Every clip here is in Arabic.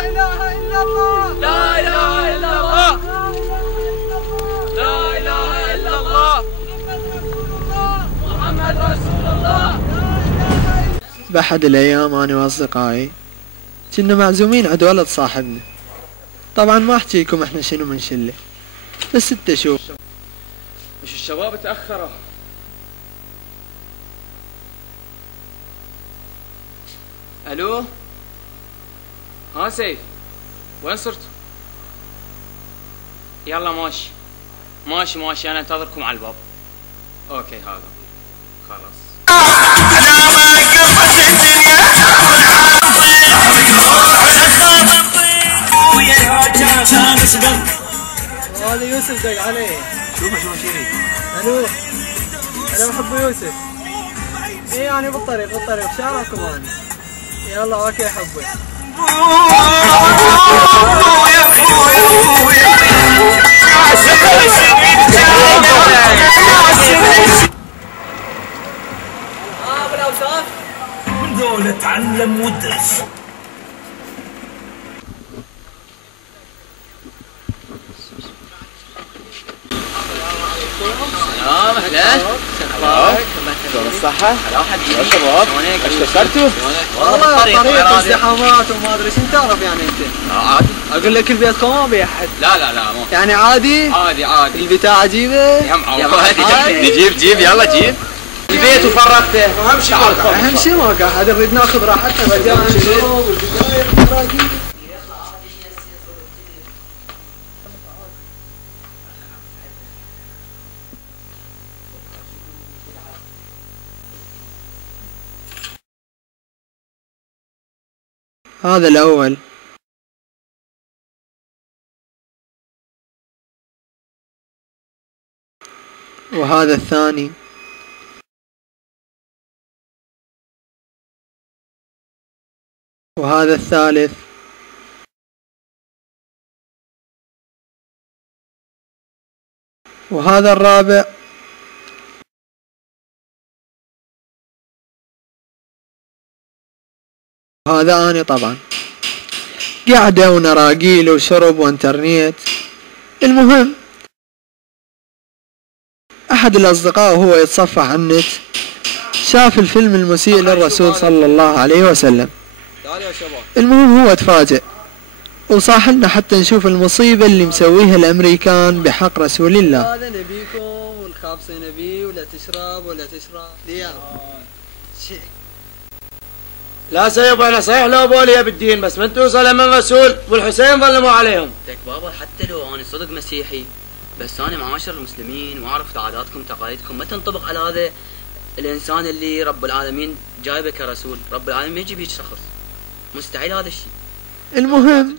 إله إلا الله لا إله إلا الله لا إله إلا الله محمد رسول الله. بأحد الأيام أنا وأصدقائي كنا معزومين عند ولد صاحبنا. طبعا ما أحكي لكم إحنا شنو من شلة، بس أنت شوف. مش الشباب تأخروا؟ ألو؟ ها سيف، وين صرتوا؟ يلا ماشي ماشي ماشي، أنا أنتظركم على الباب. أوكي هذا خلاص. أنا ما قفت الدنيا هذا يوسف دق عليه. شوفه شيري. الو انا بحب يوسف. ايه انا بالطريق بشارعكم انا. يلا اوكي حبي. ابو الاوصاف من ذول اتعلم وادرس. سلام اهلا. شلون الصحة؟ يا شباب ايش كسرتوا؟ والله طريق ازدحامات وما ادري شو تعرف يعني انت. عادي. اقول لك البيتكم ما بي احد. لا مو يعني عادي؟ عادي البتاع اجيبه؟ يا عادي جيب يلا جيب البيت وفرقته. اهم شيء ما قاعد نريد ناخذ راحتنا مجال الشروق والبدايه والتراكيب. هذا الأول. وهذا الثاني. وهذا الثالث. وهذا الرابع. وهذا أنا طبعا. قعدة ونراقيل وشرب وانترنت. المهم أحد الأصدقاء وهو يتصفح على النت شاف الفيلم المسيء للرسول صلى الله عليه وسلم. المهم هو تفاجئ وصاح لنا حتى نشوف المصيبة اللي مسويها الأمريكان بحق رسول الله. هذا نبيكم والخابص نبي ولا تشرب لا سيب انا صحيح لو بولي بالدين، بس من توصل من رسول والحسين ظلموا عليهم. لك بابا حتى لو انا صدق مسيحي، بس انا معاشر المسلمين واعرف عاداتكم وتقاليدكم ما تنطبق على هذا الانسان اللي رب العالمين جايبه كرسول. رب العالمين ما يجيب هيك شخص، مستحيل هذا الشيء. المهم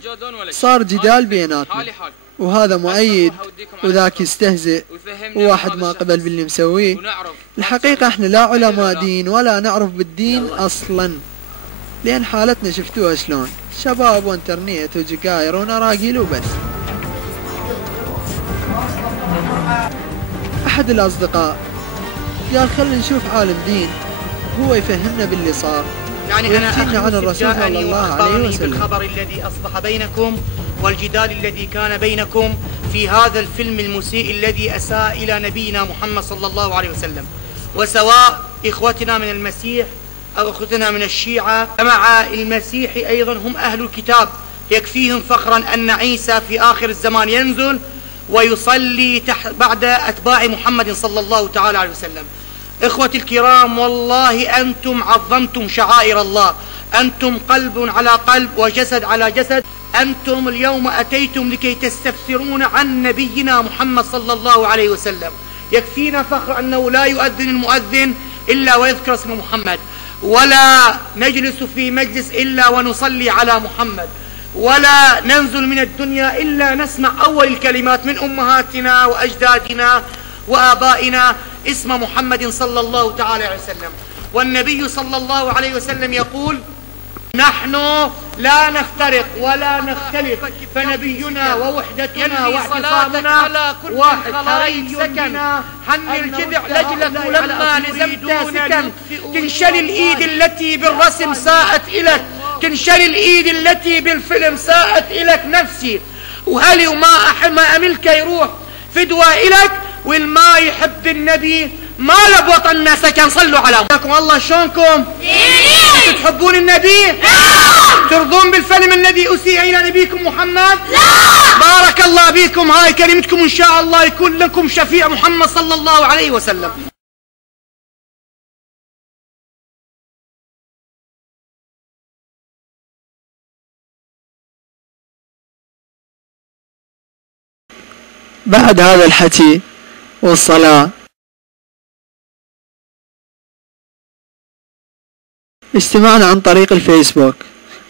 صار جدال بيناتنا، وهذا مؤيد وذاك يستهزئ وواحد ما قبل باللي مسويه. الحقيقة احنا لا علماء دين ولا نعرف بالدين اصلا، لان حالتنا شفتوها شلون، شباب وانترنت وجقاير ونراقيل وبس. احد الاصدقاء قال خلينا نشوف عالم دين هو يفهمنا باللي صار، يعني أنا عن الرسول صلى الله عليه وسلم بالخبر الذي أصبح بينكم والجدال الذي كان بينكم في هذا الفيلم المسيء الذي أساء إلى نبينا محمد صلى الله عليه وسلم. وسواء إخوتنا من المسيح أو إخوتنا من الشيعة مع المسيح أيضا هم أهل الكتاب، يكفيهم فخرا أن عيسى في آخر الزمان ينزل ويصلي بعد أتباع محمد صلى الله تعالى عليه وسلم. إخوتي الكرام، والله أنتم عظمتم شعائر الله، أنتم قلب على قلب وجسد على جسد. أنتم اليوم أتيتم لكي تستفسرون عن نبينا محمد صلى الله عليه وسلم. يكفينا فخر أنه لا يؤذن المؤذن إلا ويذكر اسم محمد، ولا نجلس في مجلس إلا ونصلي على محمد، ولا ننزل من الدنيا إلا نسمع أول الكلمات من أمهاتنا وأجدادنا وآبائنا اسم محمد صلى الله تعالى عليه وسلم. والنبي صلى الله عليه وسلم يقول: نحن لا نفترق ولا نختلف، فنبينا ووحدتنا واعتصامنا واحد. حري بنا حن الجذع لجلك ولما نزمت سكن، تنشل الايد التي بالرسم ساءت الك، تنشل الإيد التي بالفيلم ساءت إلك نفسي، وهلي وما أملك يروح فدوى إلك، والما يحب النبي ما له بوطننا سكن. صلوا على محمد. الله شلونكم؟ تحبون النبي؟ لا. ترضون بالفيلم الذي أسيء إلى نبيكم محمد؟ لا. بارك الله بكم، هاي كلمتكم إن شاء الله يكون لكم شفيع محمد صلى الله عليه وسلم. بعد هذا الحكي والصلاة اجتمعنا عن طريق الفيسبوك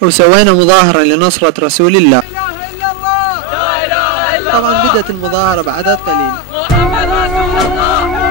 وسوينا مظاهرة لنصرة رسول الله. طبعا بدأت المظاهرة بعدد قليل. محمد رسول الله.